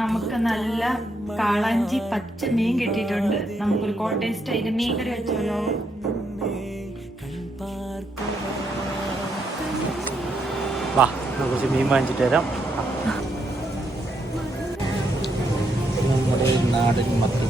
നമുക്ക് നല്ല കാളാഞ്ചി പച്ച മീൻ കിട്ടിയിട്ടുണ്ട്. നമുക്കൊരു കോട്ടയം സ്റ്റൈല് മീൻ കറി വെച്ചാലോ? വാ, കുറച്ച് മീൻ വാങ്ങിച്ചിട്ട് തരാം. നമ്മുടെ നാടൻ മത്തി.